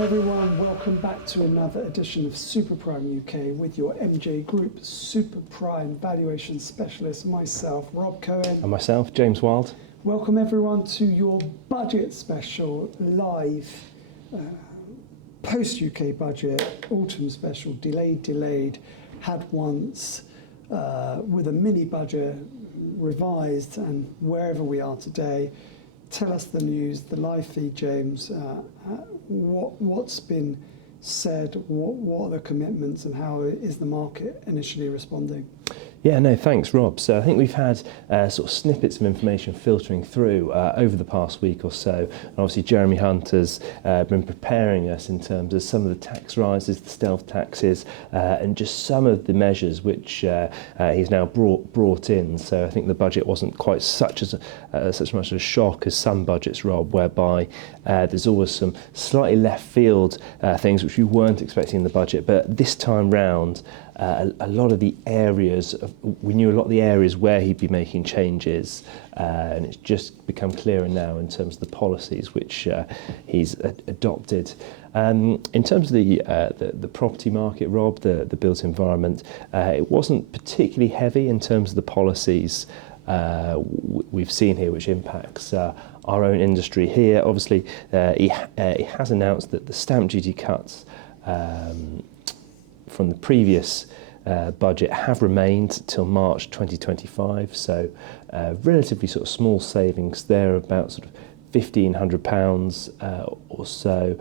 Everyone, welcome back to another edition of Super Prime UK with your MJ Group Super Prime Valuation Specialist, myself, Rob Cohen. And myself, James Wild. Welcome everyone to your budget special, live, post-UK budget, autumn special, delayed, had once, with a mini budget, revised, and wherever we are today. Tell us the news, the live feed, James. What's been said? What are the commitments, and how is the market initially responding? Yeah, no, thanks, Rob. So I think we've had sort of snippets of information filtering through over the past week or so. And obviously, Jeremy Hunt has been preparing us in terms of some of the tax rises, the stealth taxes, and just some of the measures which he's now brought in. So I think the budget wasn't quite such much of a shock as some budgets, Rob, whereby there's always some slightly left field things which we weren't expecting in the budget. But this time round, a lot of the areas, we knew a lot of the areas where he'd be making changes, and it's just become clearer now in terms of the policies which he's adopted. In terms of the property market, Rob, the built environment, it wasn't particularly heavy in terms of the policies we've seen here, which impacts our own industry here. Obviously, he has announced that the stamp duty cuts from the previous budget have remained till March 2025, so relatively sort of small savings there, about sort of £1,500 or so,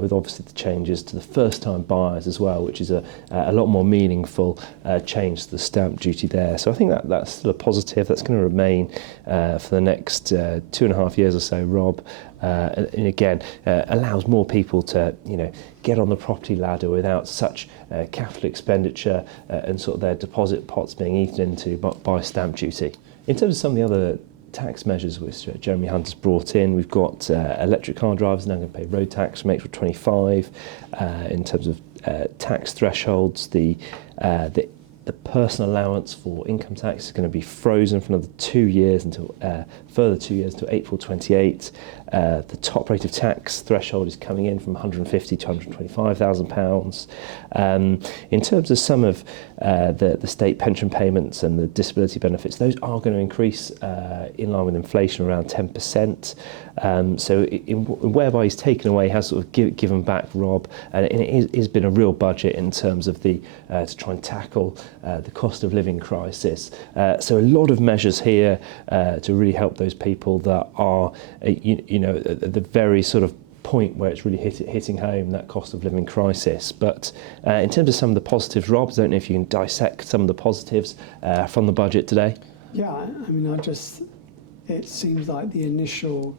with obviously the changes to the first-time buyers as well, which is a lot more meaningful change to the stamp duty there. So I think that's still a positive. That's going to remain for the next 2.5 years or so, Rob. And again, allows more people to, get on the property ladder without such capital expenditure and sort of their deposit pots being eaten into by stamp duty. In terms of some of the other tax measures which Jeremy Hunt has brought in, we've got electric car drivers now going to pay road tax from April 25. In terms of tax thresholds, the personal allowance for income tax is going to be frozen for another 2 years until further 2 years until April 28. The top rate of tax threshold is coming in from £150,000 to £125,000. In terms of some of the state pension payments and the disability benefits, those are going to increase in line with inflation around 10%. So whereby he's taken away, has sort of given back, Rob, and it has been a real budget in terms of to try and tackle the cost of living crisis. So a lot of measures here to really help those people that are, at the very sort of point where it's really hitting home, that cost of living crisis. But in terms of some of the positives, Rob, I don't know if you can dissect some of the positives from the budget today. Yeah, it seems like the initial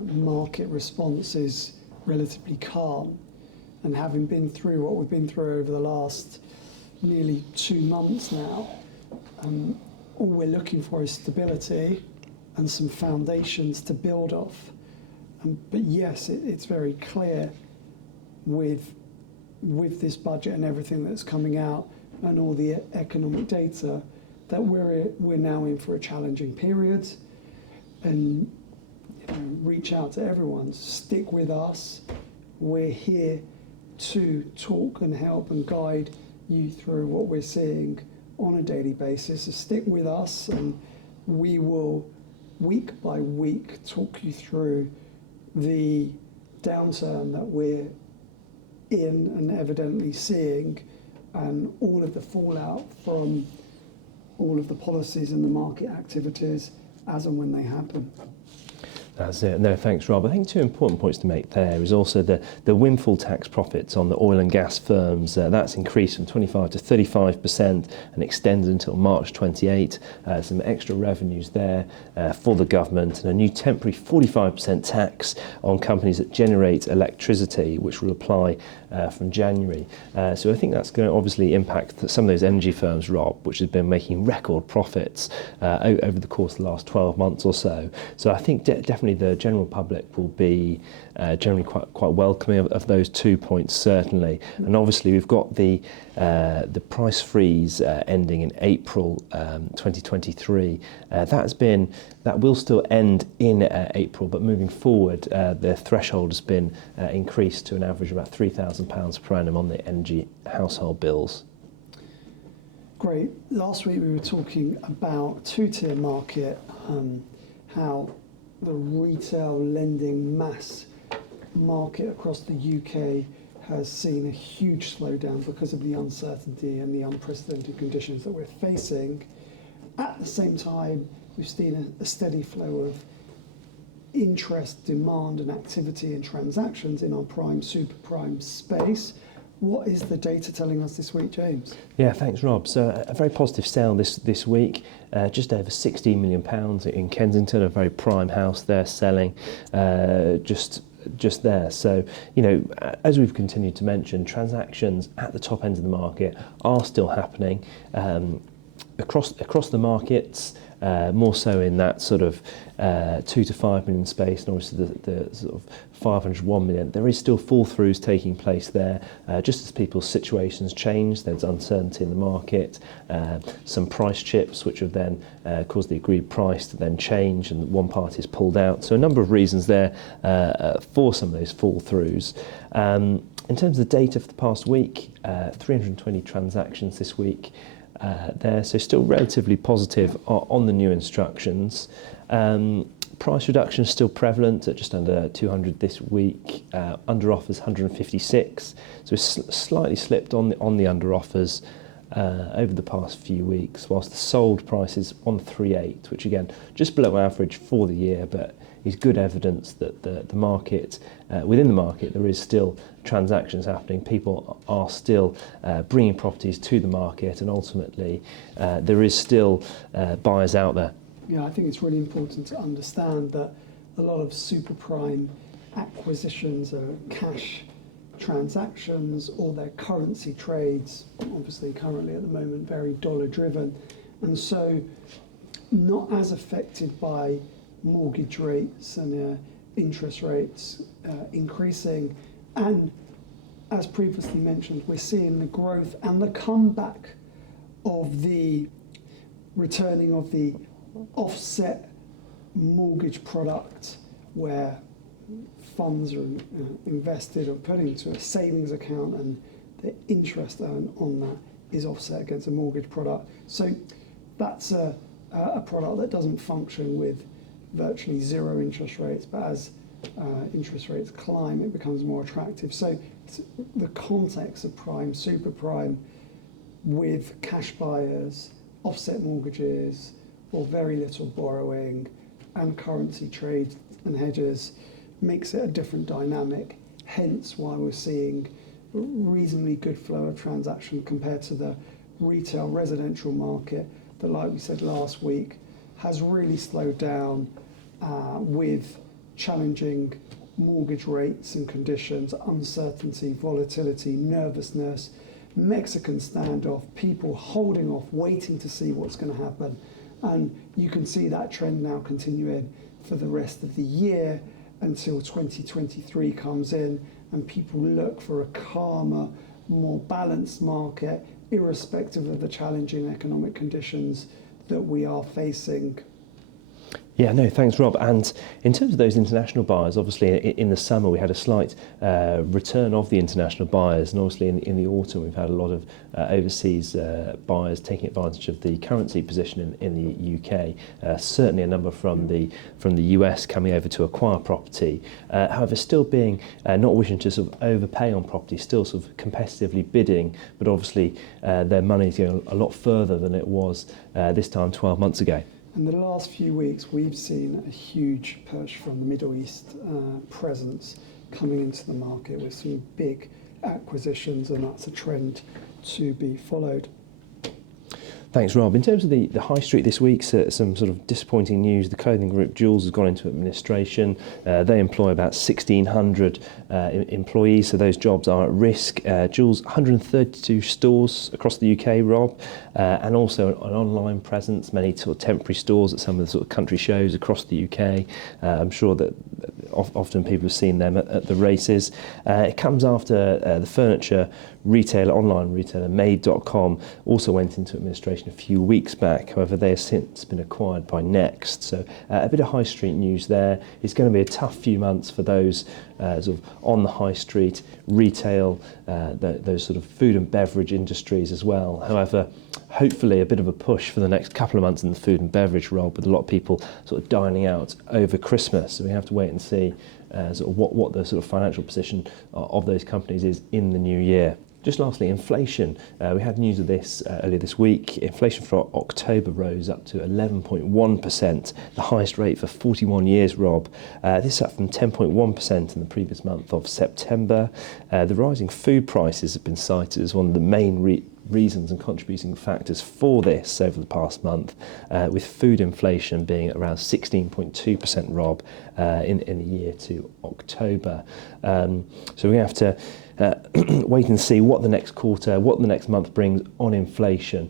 market response is relatively calm, and having been through what we've been through over the last nearly 2 months now, all we're looking for is stability and some foundations to build off. But yes, it's very clear with this budget and everything that's coming out and all the economic data that we're now in for a challenging period. And reach out to everyone, stick with us. We're here to talk and help and guide you through what we're seeing on a daily basis. So stick with us, and we will week by week talk you through the downturn that we're in and evidently seeing, and all of the fallout from all of the policies and the market activities as and when they happen. That's it. No, thanks, Rob. I think 2 important points to make there is also the windfall tax profits on the oil and gas firms. That's increased from 25 to 35% and extended until March 28. Some extra revenues there for the government, and a new temporary 45% tax on companies that generate electricity, which will apply from January. So I think that's going to obviously impact some of those energy firms, Rob, which have been making record profits over the course of the last 12 months or so. So I think definitely the general public will be generally quite welcoming of those 2 points, certainly. And obviously we've got the price freeze ending in April 2023. That will still end in April, but moving forward, the threshold has been increased to an average of about £3,000 per annum on the energy household bills. Great. Last week we were talking about two-tier market, how the retail lending mass market across the UK has seen a huge slowdown because of the uncertainty and the unprecedented conditions that we're facing. At the same time, we've seen a steady flow of interest, demand and activity and transactions in our prime, super prime space. What is the data telling us this week, James? Yeah, thanks, Rob. So a very positive sale this week, just over £16 million in Kensington, a very prime house there selling just there. So, as we've continued to mention, transactions at the top end of the market are still happening across the markets, more so in that sort of 2 to 5 million space, and obviously the sort of 501 million. There is still fall-throughs taking place there, just as people's situations change. There's uncertainty in the market, some price chips which have then caused the agreed price to then change, and one party is pulled out. So a number of reasons there for some of those fall-throughs. In terms of the data for the past week, 320 transactions this week. So still relatively positive on the new instructions. Price reduction is still prevalent at just under 200 this week. Under offers 156, so it's slightly slipped on the under offers over the past few weeks, whilst the sold price is 138, which again just below average for the year, but is good evidence that the market, within the market, there is still transactions happening. People are still bringing properties to the market, and ultimately there is still buyers out there. Yeah, I think it's really important to understand that a lot of super prime acquisitions are cash transactions, or their currency trades, obviously currently at the moment very dollar driven, and so not as affected by mortgage rates and interest rates increasing. And as previously mentioned, we're seeing the growth and the comeback of the returning of the offset mortgage product, where funds are invested or put into a savings account, and the interest earned on that is offset against a mortgage product. So that's a product that doesn't function with virtually zero interest rates, but as interest rates climb, it becomes more attractive. So it's the context of prime, super prime, with cash buyers, offset mortgages, or very little borrowing, and currency trade and hedges, makes it a different dynamic. Hence why we're seeing reasonably good flow of transaction compared to the retail residential market that, like we said last week, has really slowed down with challenging mortgage rates and conditions, uncertainty, volatility, nervousness, Mexican standoff, people holding off, waiting to see what's going to happen. And you can see that trend now continuing for the rest of the year until 2023 comes in, and people look for a calmer, more balanced market, irrespective of the challenging economic conditions that we are facing. Yeah, no, thanks, Rob. And in terms of those international buyers, obviously in the summer we had a slight return of the international buyers, and obviously in the autumn we've had a lot of overseas buyers taking advantage of the currency position in the UK. Certainly a number from the US coming over to acquire property. However, still being not wishing to sort of overpay on property, still sort of competitively bidding, but obviously their money is going a lot further than it was this time 12 months ago. In the last few weeks, we've seen a huge push from the Middle East presence coming into the market with some big acquisitions, and that's a trend to be followed. Thanks, Rob. In terms of the high street this week, so some sort of disappointing news. The clothing group Joules has gone into administration. They employ about 1,600 employees, so those jobs are at risk. Joules, 132 stores across the UK, Rob, and also an online presence, many sort of temporary stores at some of the sort of country shows across the UK. I'm sure that often people have seen them at the races. It comes after the furniture retailer, online retailer, Made.com also went into administration a few weeks back. However, they have since been acquired by Next. So a bit of high street news there. It's going to be a tough few months for those sort of on the high street, retail, those sort of food and beverage industries as well. However, hopefully a bit of a push for the next couple of months in the food and beverage world, with a lot of people sort of dining out over Christmas. So we have to wait and see sort of what the sort of financial position of those companies is in the new year. Just lastly, inflation. We had news of this earlier this week. Inflation for October rose up to 11.1%, the highest rate for 41 years, Rob. This is up from 10.1% in the previous month of September. The rising food prices have been cited as one of the main reasons and contributing factors for this over the past month, with food inflation being at around 16.2%, Rob, in the year to October. So we have to wait and see what the next quarter, what the next month brings on inflation.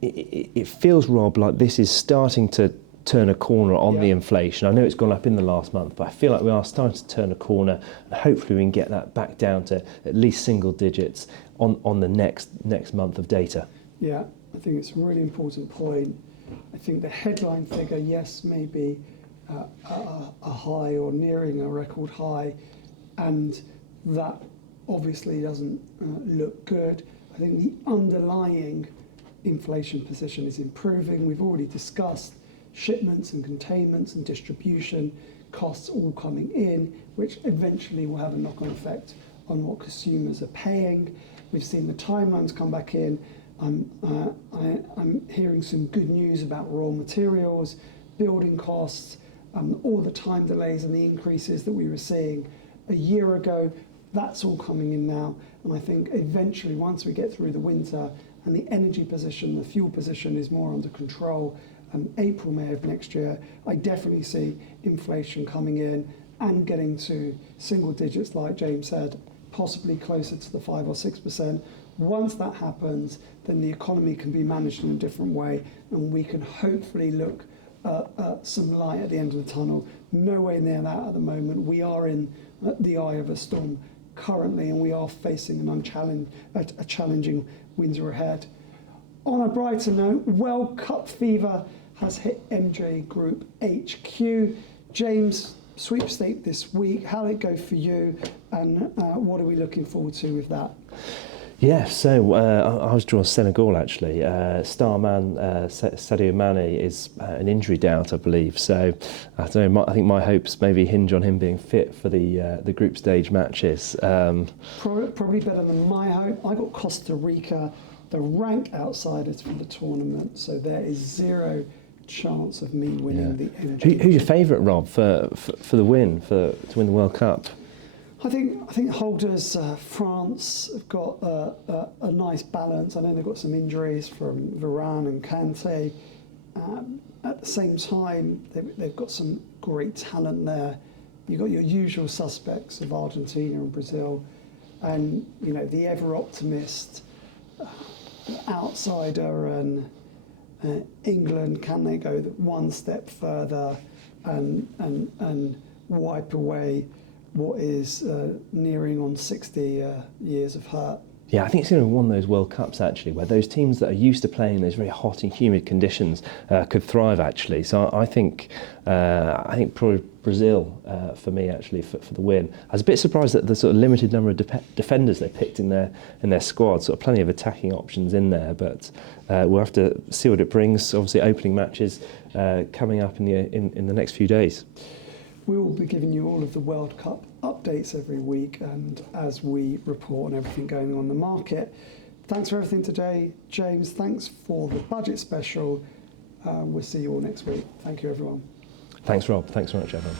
It feels, Rob, like this is starting to turn a corner on the inflation. I know it's gone up in the last month, but I feel like we are starting to turn a corner, and hopefully we can get that back down to at least single digits on the next month of data. Yeah, I think it's a really important point. I think the headline figure, yes, may be a high or nearing a record high, and that obviously doesn't look good. I think the underlying inflation position is improving. We've already discussed shipments and containments and distribution costs all coming in, which eventually will have a knock-on effect on what consumers are paying. We've seen the timelines come back in. I'm hearing some good news about raw materials, building costs, all the time delays and the increases that we were seeing a year ago. That's all coming in now, and I think eventually, once we get through the winter and the energy position, the fuel position is more under control, April, May of next year, I definitely see inflation coming in and getting to single digits, like James said, possibly closer to the 5 or 6%. Once that happens, then the economy can be managed in a different way, and we can hopefully look at some light at the end of the tunnel. Nowhere near that at the moment. We are in the eye of a storm currently, and we are facing a challenging winter ahead. On a brighter note, World Cup fever has hit MJ Group HQ. James, sweepstake this week. How did it go for you, and what are we looking forward to with that? Yeah, so I was drawn Senegal actually. Star man Sadio Mane is an injury doubt, I believe. So I don't know. I think my hopes maybe hinge on him being fit for the group stage matches. Probably better than my hope. I got Costa Rica, the rank outsiders for the tournament, so there is zero chance of me winning the MJ. Who's your favourite, Rob, for the win, to win the World Cup? I think holders France have got a nice balance. I know they've got some injuries from Varane and Kante. At the same time, they've got some great talent there. You've got your usual suspects of Argentina and Brazil, and the ever optimist outsider and England. Can they go one step further and wipe away what is nearing on 60 years of hurt? Yeah, I think it's going to be one of those World Cups actually, where those teams that are used to playing in those very hot and humid conditions could thrive actually. So I think probably Brazil for me actually for the win. I was a bit surprised at the sort of limited number of defenders they picked in their squad. Sort of plenty of attacking options in there, but we'll have to see what it brings. Obviously, opening matches coming up in the next few days. We will be giving you all of the World Cup updates every week, and as we report on everything going on in the market. Thanks for everything today, James. Thanks for the budget special. We'll see you all next week. Thank you, everyone. Thanks, Rob. Thanks so much, everyone.